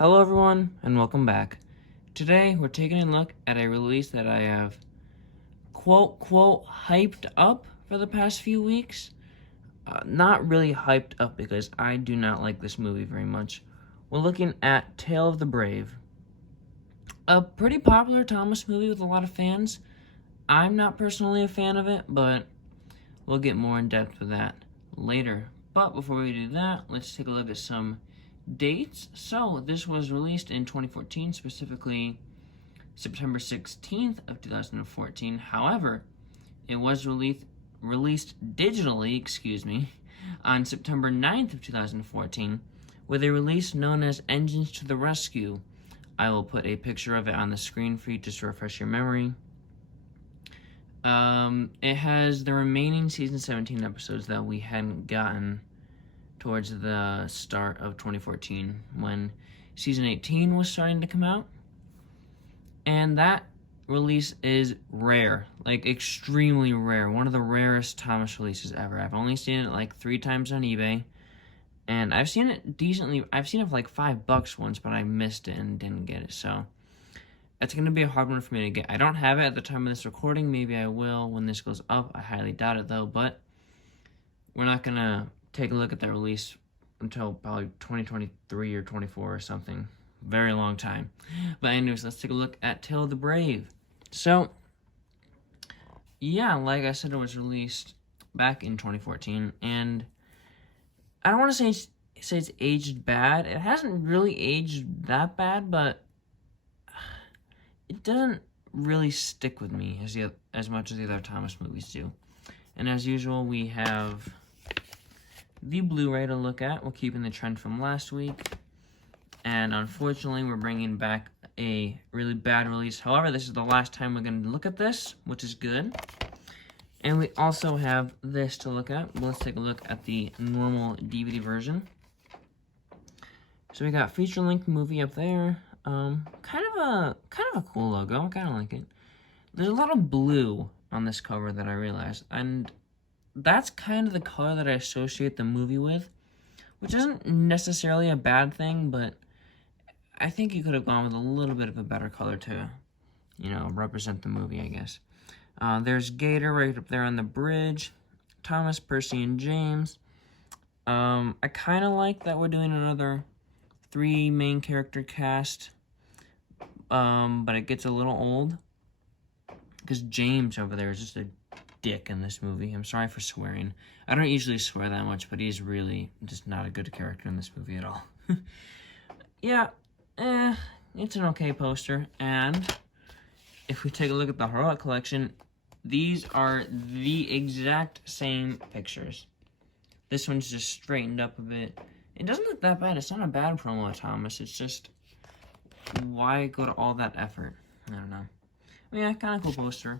Hello everyone, and welcome back. Today, we're taking a look at a release that I have quote hyped up for the past few weeks. Not really hyped up because I do not like this movie very much. We're looking at Tale of the Brave. A pretty popular Thomas movie with a lot of fans. I'm not personally a fan of it, but we'll get more in depth with that later. But before we do that, let's take a look at some dates. So this was released in 2014, specifically September 16th of 2014. However, it was released digitally, on September 9th of 2014 with a release known as Engines to the Rescue. I will put a picture of it on the screen for you just to refresh your memory. It has the remaining season 17 episodes that we hadn't gotten towards the start of 2014 when season 18 was starting to come out. And that release is rare, like extremely rare. One of the rarest Thomas releases ever. I've only seen it like 3 times on eBay. And I've seen it decently. I've seen it for like $5 once, but I missed it and didn't get it. So it's going to be a hard one for me to get. I don't have it at the time of this recording. Maybe I will when this goes up. I highly doubt it though. But we're not going to take a look at that release until probably 2023 or 24 or something. Very long time. But anyways, let's take a look at Tale of the Brave. So, yeah, like I said, it was released back in 2014, and I don't want to say it's aged bad. It hasn't really aged that bad, but it doesn't really stick with me as much as the other Thomas movies do. And as usual, we have the Blu-ray to look at. We're keeping the trend from last week. And unfortunately, we're bringing back a really bad release. However, this is the last time we're going to look at this, which is good. And we also have this to look at. Let's take a look at the normal DVD version. So we got feature-length movie up there. Kind of a cool logo. I kind of like it. There's a lot of blue on this cover that I realized, and that's kind of the color that I associate the movie with, which isn't necessarily a bad thing, but I think you could have gone with a little bit of a better color to, represent the movie, I guess. There's Gator right up there on the bridge. Thomas, Percy, and James. I kind of like that we're doing another 3 main character cast, but it gets a little old because James over there is just a dick in this movie. I'm sorry for swearing. I don't usually swear that much, but he's really just not a good character in this movie at all. Yeah, it's an okay poster. And if we take a look at the Heroic Collection, these are the exact same pictures. This one's just straightened up a bit. It doesn't look that bad. It's not a bad promo, Thomas. It's just, why go to all that effort? I don't know. Yeah, kind of cool poster.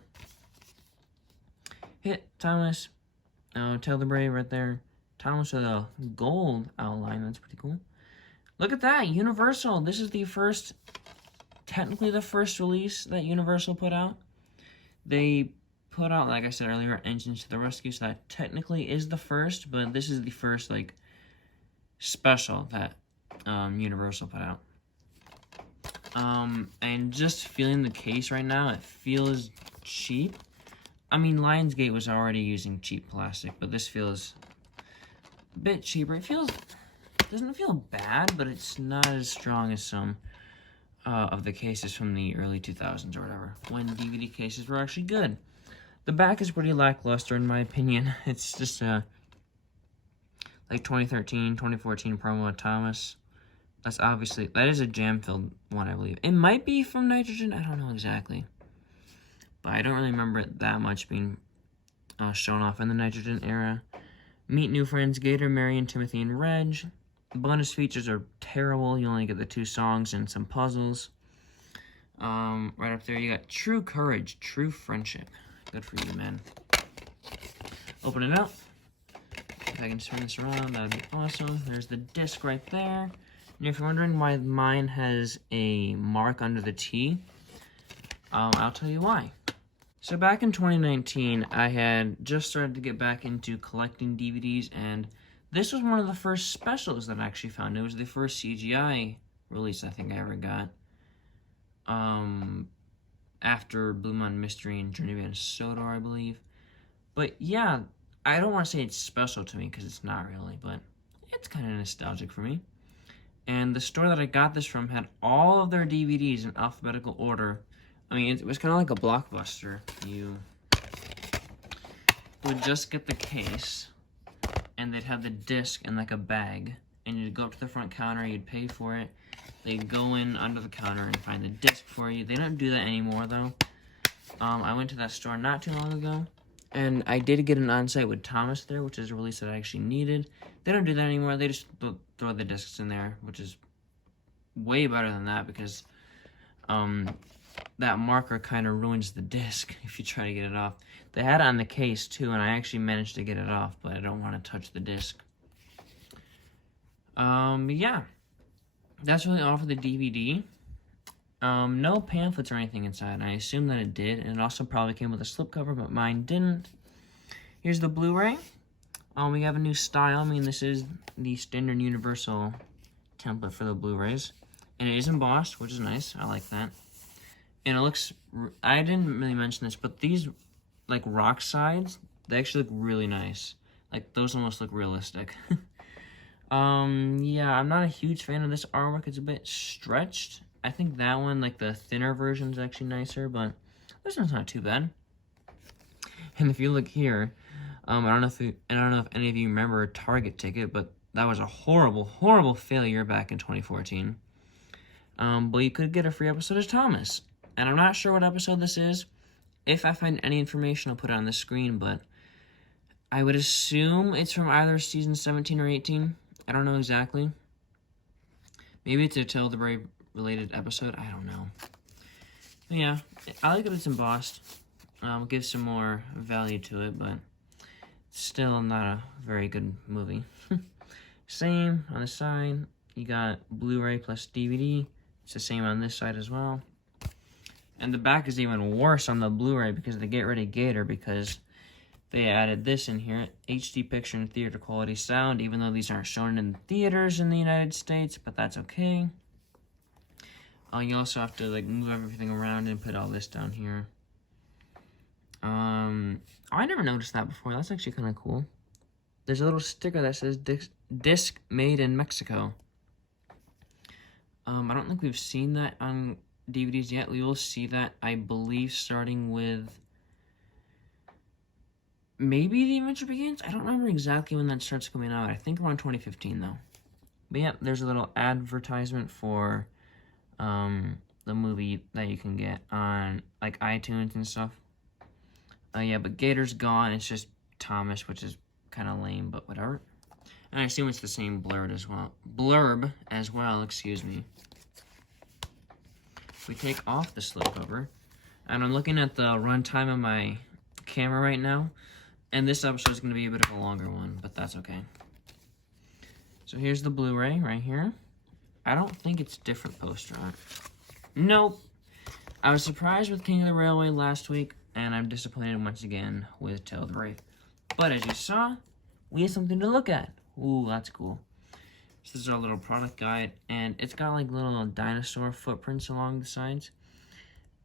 Hit Thomas. Tale the Brave right there. Thomas with a gold outline. That's pretty cool. Look at that. Universal. This is technically the first release that Universal put out. They put out, like I said earlier, Engines to the Rescue. So that technically is the first. But this is the first, special that Universal put out. And just feeling the case right now, it feels cheap. I mean, Lionsgate was already using cheap plastic, but this feels a bit cheaper. It doesn't feel bad, but it's not as strong as some of the cases from the early 2000s or whatever, when DVD cases were actually good. The back is pretty lackluster, in my opinion. It's just a 2013, 2014 promo of Thomas. That is a jam-filled one, I believe. It might be from Nitrogen, I don't know exactly. But I don't really remember it that much being shown off in the Nitrogen era. Meet new friends, Gator, Marion, Timothy, and Reg. The bonus features are terrible. You only get the 2 songs and some puzzles. Right up there, you got True Courage, True Friendship. Good for you, man. Open it up. If I can turn this around, that would be awesome. There's the disc right there. And if you're wondering why mine has a mark under the T, I'll tell you why. So back in 2019, I had just started to get back into collecting DVDs, and this was one of the first specials that I actually found. It was the first CGI release I think I ever got. After Blue Mountain Mystery and Journey Van Sodor, I believe. But yeah, I don't want to say it's special to me because it's not really, but it's kind of nostalgic for me. And the store that I got this from had all of their DVDs in alphabetical order. I mean, it was kind of like a Blockbuster. You would just get the case, and they'd have the disc in like a bag. And you'd go up to the front counter, you'd pay for it. They'd go in under the counter and find the disc for you. They don't do that anymore, though. I went to that store not too long ago, and I did get an on-site with Thomas there, which is a release that I actually needed. They don't do that anymore. They just throw the discs in there, which is way better than that because that marker kind of ruins the disc if you try to get it off. They had it on the case, too, and I actually managed to get it off, but I don't want to touch the disc. Yeah. That's really all for the DVD. No pamphlets or anything inside. I assume that it did, and it also probably came with a slipcover, but mine didn't. Here's the Blu-ray. We have a new style. I mean, this is the standard universal template for the Blu-rays. And it is embossed, which is nice. I like that. And it looks... I didn't really mention this, but these, like, rock sides, they actually look really nice. Like, those almost look realistic. Yeah, I'm not a huge fan of this artwork. It's a bit stretched. I think that one, like the thinner version, is actually nicer, but this one's not too bad. And if you look here, I don't know if any of you remember Target Ticket, but that was a horrible, horrible failure back in 2014. But you could get a free episode of Thomas. And I'm not sure what episode this is. If I find any information, I'll put it on the screen, but I would assume it's from either season 17 or 18. I don't know exactly. Maybe it's a Tale of the Brave related episode. I don't know. But yeah, I like that it's embossed. Gives some more value to it, but still not a very good movie. Same on the side. You got Blu-ray plus DVD. It's the same on this side as well. And the back is even worse on the Blu-ray because they get rid of Gator because they added this in here, HD picture and theater quality sound, even though these aren't shown in theaters in the United States, but that's okay. You also have to like move everything around and put all this down here. I never noticed that before. That's actually kind of cool. There's a little sticker that says disc made in Mexico. I don't think we've seen that on DVDs yet. We will see that, I believe, starting with maybe The Adventure Begins? I don't remember exactly when that starts coming out. I think around 2015, though. But yeah, there's a little advertisement for the movie that you can get on, like, iTunes and stuff. Yeah, but Gator's gone. It's just Thomas, which is kind of lame, but whatever. And I assume it's the same blurb as well, excuse me. We take off the slipcover, and I'm looking at the runtime of my camera right now, and this episode is going to be a bit of a longer one, but that's okay. So here's the Blu-ray right here. I don't think it's different poster art. Nope. I was surprised with King of the Railway last week, and I'm disappointed once again with Tale of the Brave. But as you saw, we have something to look at. Ooh, that's cool. So this is our little product guide, and it's got like little dinosaur footprints along the sides.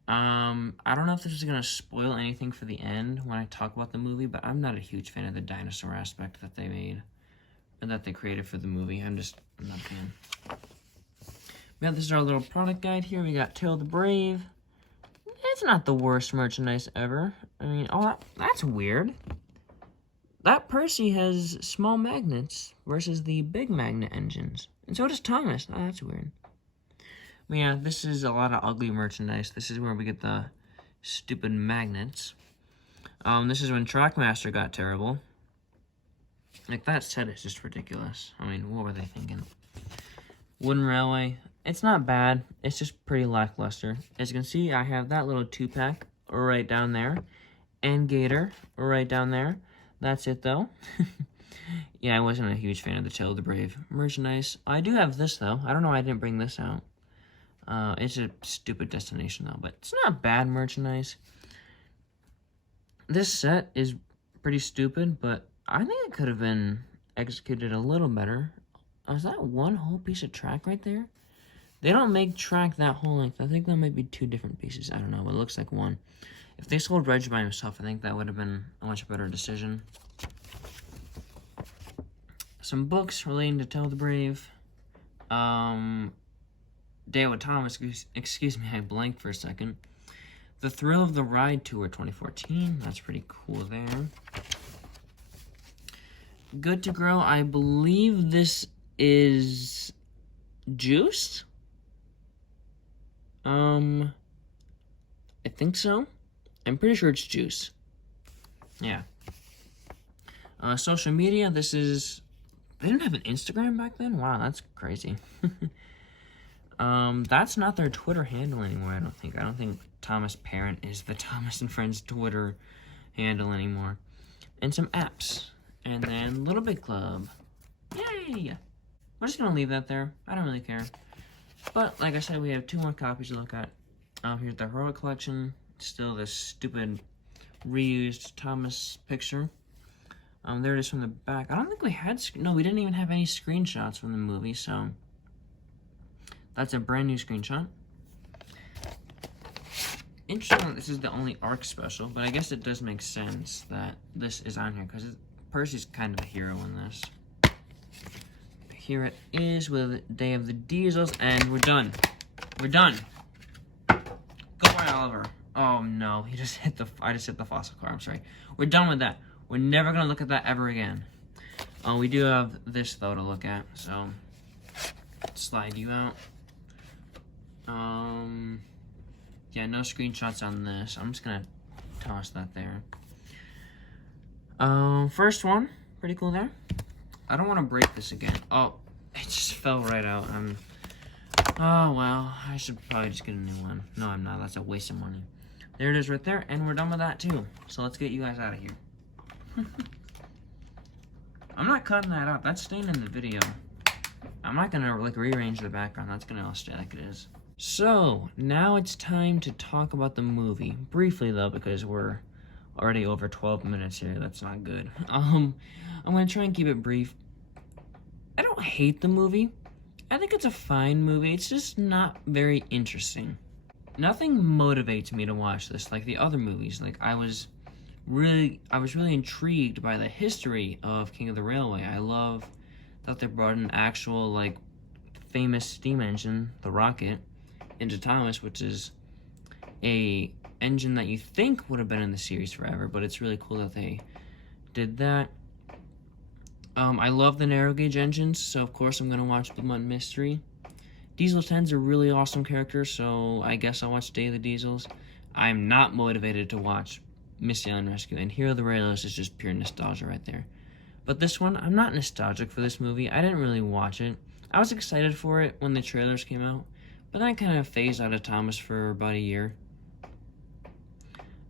I don't know if this is going to spoil anything for the end when I talk about the movie, but I'm not a huge fan of the dinosaur aspect that they made, or that they created for the movie. I'm not a fan. Yeah, this is our little product guide here. We got Tale of the Brave. It's not the worst merchandise ever. I mean, oh, that's weird. That Percy has small magnets versus the big magnet engines. And so does Thomas. Oh, that's weird. But yeah, this is a lot of ugly merchandise. This is where we get the stupid magnets. This is when Trackmaster got terrible. Like, that set is just ridiculous. I mean, what were they thinking? Wooden Railway. It's not bad. It's just pretty lackluster. As you can see, I have that little 2-pack right down there. And Gator right down there. That's it, though. Yeah, I wasn't a huge fan of the Tale of the Brave merchandise. I do have this, though. I don't know why I didn't bring this out. It's a stupid destination, though. But it's not bad merchandise. This set is pretty stupid, but I think it could have been executed a little better. Is that one whole piece of track right there? They don't make track that whole length. I think that might be 2 different pieces. I don't know, but it looks like 1. If they sold Reg by himself, I think that would have been a much better decision. Some books relating to Tell the Brave. Day with Thomas, excuse me, I blanked for a second. The Thrill of the Ride Tour 2014. That's pretty cool there. Good to Grow. I believe this is Juice. I think so. I'm pretty sure it's Juice. Yeah. Social media. This is... They didn't have an Instagram back then? Wow, that's crazy. That's not their Twitter handle anymore, I don't think. I don't think Thomas Parent is the Thomas and Friends Twitter handle anymore. And some apps. And then Little Big Club. Yay! We're just gonna leave that there. I don't really care. But, like I said, we have 2 more copies to look at. Here's the Heroic Collection. Still this stupid reused Thomas picture. There it is from the back. I don't think we had... No, we didn't even have any screenshots from the movie, so... That's a brand new screenshot. Interesting that this is the only ARC special, but I guess it does make sense that this is on here, because Percy's kind of a hero in this. Here it is with Day of the Diesels, and we're done. We're done. Go on, Oliver. Oh no, he just hit the... I just hit the fossil car, I'm sorry. We're done with that. We're never going to look at that ever again. We do have this, though, to look at, so... Slide you out. Yeah, no screenshots on this. I'm just going to toss that there. First one. Pretty cool there. I don't want to break this again. Oh, it just fell right out. Oh, well, I should probably just get a new one. No, I'm not. That's a waste of money. There it is right there, and we're done with that, too. So let's get you guys out of here. I'm not cutting that out. That's staying in the video. I'm not gonna like rearrange the background. That's gonna all stay like it is. So now it's time to talk about the movie briefly, though, because we're already over 12 minutes here. That's not good. I'm gonna try and keep it brief. I don't hate the movie. I think it's a fine movie. It's just not very interesting. Nothing motivates me to watch this like the other movies. Like I was really intrigued by the history of King of the Railway. I love that they brought an actual, like, famous steam engine, the Rocket, into Thomas, which is a engine that you think would have been in the series forever, but it's really cool that they did that. I love the narrow gauge engines, so of course I'm going to watch Blood Mountain Mystery. Diesel 10's a really awesome character, so I guess I'll watch Day of the Diesels. I'm not motivated to watch Misty Island Rescue, and Hero of the Railroads is just pure nostalgia right there. But this one, I'm not nostalgic for this movie. I didn't really watch it. I was excited for it when the trailers came out, but then I kind of phased out of Thomas for about a year.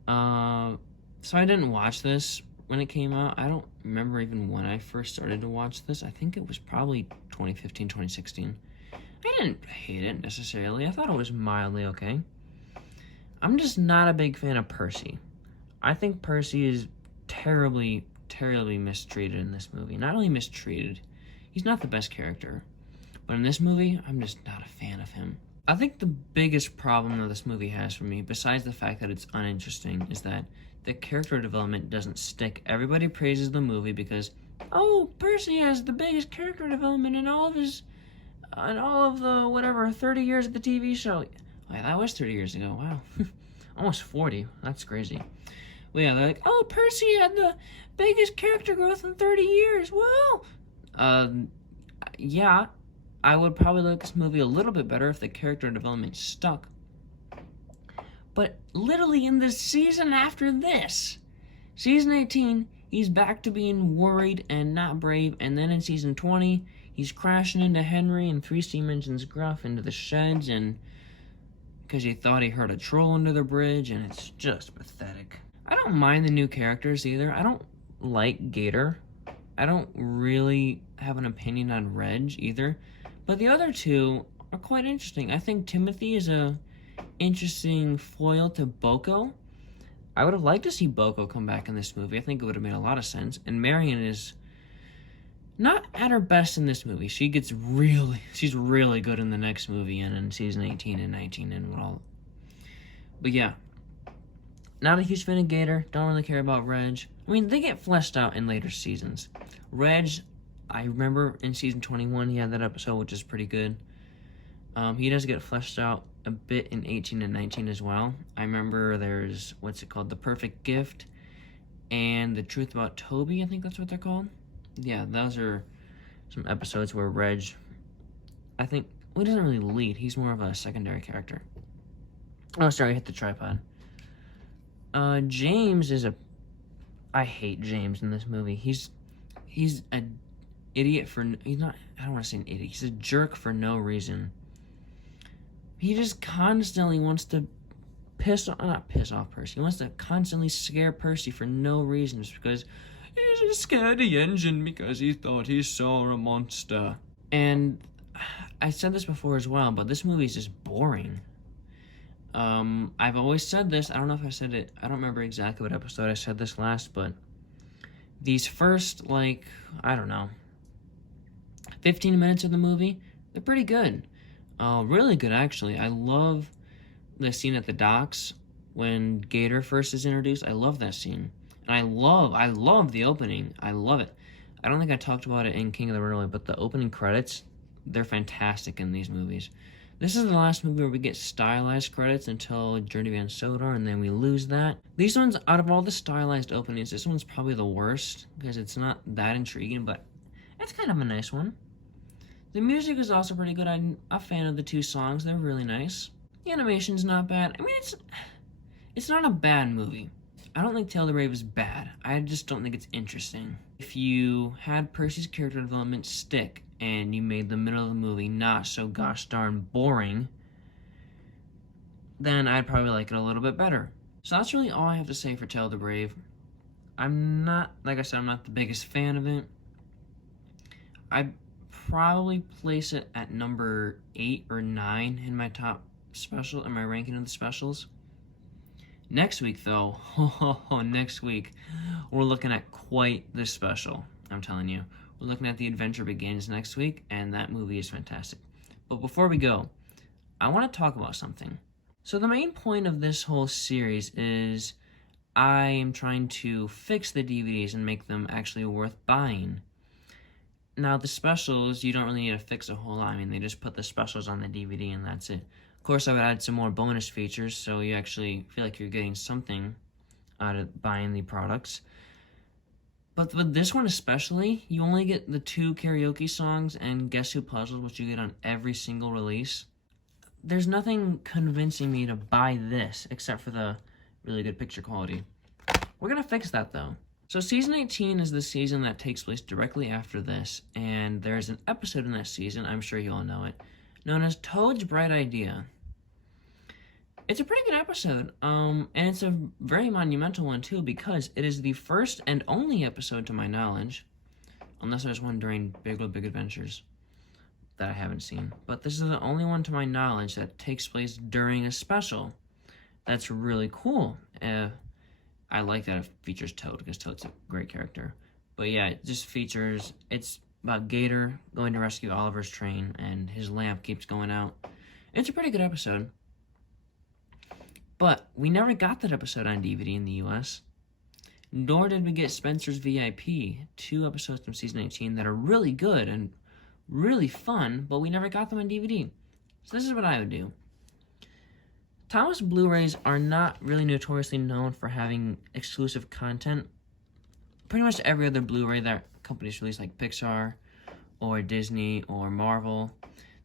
So I didn't watch this when it came out. I don't remember even when I first started to watch this. I think it was probably 2015, 2016. I didn't hate it necessarily. I thought it was mildly okay. I'm just not a big fan of Percy. I think Percy is terribly mistreated in this movie. Not only mistreated, he's not the best character, but in this movie, I'm just not a fan of him. I think the biggest problem that this movie has for me, besides the fact that it's uninteresting, is that the character development doesn't stick. Everybody praises the movie because, oh, Percy has the biggest character development in all of the, whatever, 30 years of the TV show. Wait, that was 30 years ago, wow. Almost 40, that's crazy. Well, yeah, they're like, oh, Percy had the biggest character growth in 30 years. Well, yeah, I would probably like this movie a little bit better if the character development stuck. But literally in the season after this, season 18, he's back to being worried and not brave. And then in season 20, he's crashing into Henry and 3 steam engines Gruff into the sheds, and because he thought he heard a troll under the bridge, and it's just pathetic. I don't mind the new characters either. I don't like Gator. I don't really have an opinion on Reg either. But the other two are quite interesting. I think Timothy is a interesting foil to Boko. I would have liked to see Boko come back in this movie. I think it would have made a lot of sense. And Marion is not at her best in this movie. She's really good in the next movie and in season 18 and 19 and all. But yeah, not a huge fan of Gator. Don't really care about Reg. I mean, they get fleshed out in later seasons. Reg, I remember in season 21 he had that episode, which is pretty good. He does get fleshed out a bit in 18 and 19 as well. I remember there's, The Perfect Gift and The Truth About Toby, I think that's what they're called. Yeah, those are some episodes where Reg, I think, he doesn't really lead. He's more of a secondary character. Oh, sorry, I hit the tripod. James is I hate James in this movie. He's an idiot he's not, I don't want to say an idiot. He's a jerk for no reason. He just constantly wants to not piss off Percy. He wants to constantly scare Percy for no reason, just because he just scared the engine because he thought he saw a monster. And I said this before as well, but this movie is just boring. I've always said this. I don't know if I said it. I don't remember exactly what episode I said this last, but these first, 15 minutes of the movie, they're pretty good. Really good, actually. I love the scene at the docks when Gator first is introduced. I love that scene. And I love the opening. I love it. I don't think I talked about it in King of the Road, but the opening credits, they're fantastic in these movies. This is the last movie where we get stylized credits until Journey Van Sodor, and then we lose that. These ones, out of all the stylized openings, this one's probably the worst, because it's not that intriguing, but it's kind of a nice one. The music is also pretty good. I'm a fan of the two songs. They're really nice. The animation's not bad. I mean, it's not a bad movie. I don't think Tale of the Brave is bad. I just don't think it's interesting. If you had Percy's character development stick and you made the middle of the movie not so gosh darn boring, then I'd probably like it a little bit better. So that's really all I have to say for Tale of the Brave. I'm not the biggest fan of it. I'd probably place it at number 8 or 9 in my in my ranking of the specials. Next week, though, next week, we're looking at quite the special, I'm telling you. We're looking at The Adventure Begins next week, and that movie is fantastic. But before we go, I want to talk about something. So the main point of this whole series is I am trying to fix the DVDs and make them actually worth buying. Now, the specials, you don't really need to fix a whole lot. I mean, they just put the specials on the DVD and that's it. Of course, I would add some more bonus features so you actually feel like you're getting something out of buying the products. But with this one especially, you only get the 2 karaoke songs and Guess Who puzzles, which you get on every single release. There's nothing convincing me to buy this except for the really good picture quality. We're going to fix that, though. So season 18 is the season that takes place directly after this, and there's an episode in that season, I'm sure you all know it, known as Toad's Bright Idea. It's a pretty good episode, and it's a very monumental one too, because it is the first and only episode to my knowledge, unless there's one during Big Little Big Adventures that I haven't seen, but this is the only one to my knowledge that takes place during a special. That's really cool. I like that it features Toad, because Toad's a great character. But yeah, it just features, it's about Gator going to rescue Oliver's train, and his lamp keeps going out. It's a pretty good episode. But we never got that episode on DVD in the US. Nor did we get Spencer's VIP, 2 episodes from season 18 that are really good and really fun, but we never got them on DVD. So this is what I would do. Thomas Blu-rays are not really notoriously known for having exclusive content. Pretty much every other Blu-ray that companies release, like Pixar or Disney or Marvel,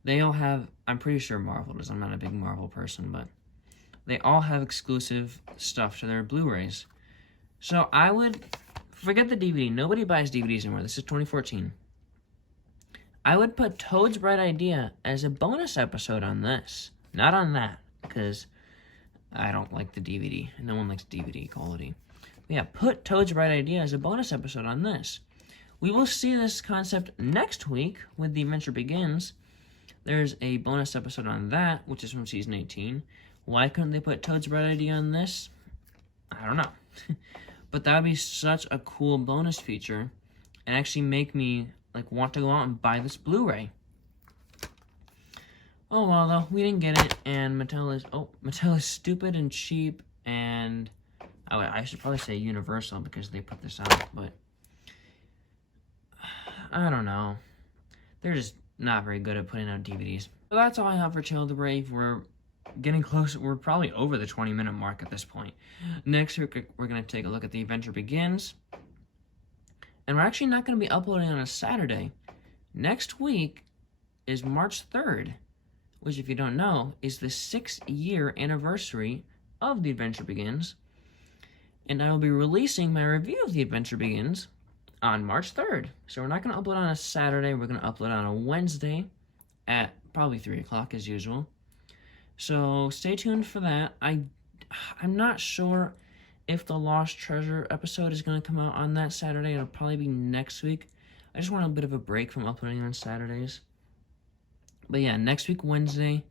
they all have, I'm pretty sure Marvel does, I'm not a big Marvel person, but they all have exclusive stuff to their Blu-rays. So I would, forget the DVD, nobody buys DVDs anymore, this is 2014. I would put Toad's Bright Idea as a bonus episode on this, not on that, because I don't like the DVD. No one likes DVD quality. But yeah, put Toad's Bright Idea as a bonus episode on this. We will see this concept next week with The Adventure Begins. There's a bonus episode on that, which is from season 18. Why couldn't they put Toad's Bright Idea on this? I don't know. But that would be such a cool bonus feature and actually make me like want to go out and buy this Blu-ray. Oh well, though, we didn't get it, and Mattel is stupid and cheap, and I should probably say Universal because they put this out, but I don't know. They're just not very good at putting out DVDs. So that's all I have for Child the Brave. We're getting close. We're probably over the 20-minute mark at this point. Next week, we're going to take a look at The Adventure Begins. And we're actually not going to be uploading on a Saturday. Next week is March 3rd, which, if you don't know, is the 6-year anniversary of The Adventure Begins. And I will be releasing my review of The Adventure Begins on March 3rd. So we're not going to upload on a Saturday. We're going to upload on a Wednesday at probably 3 o'clock as usual. So stay tuned for that. I'm not sure if the Lost Treasure episode is going to come out on that Saturday. It'll probably be next week. I just want a bit of a break from uploading on Saturdays. But yeah, next week, Wednesday,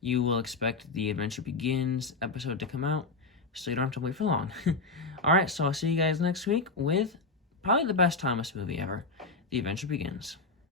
you will expect The Adventure Begins episode to come out, so you don't have to wait for long. Alright, so I'll see you guys next week with probably the best Thomas movie ever, The Adventure Begins.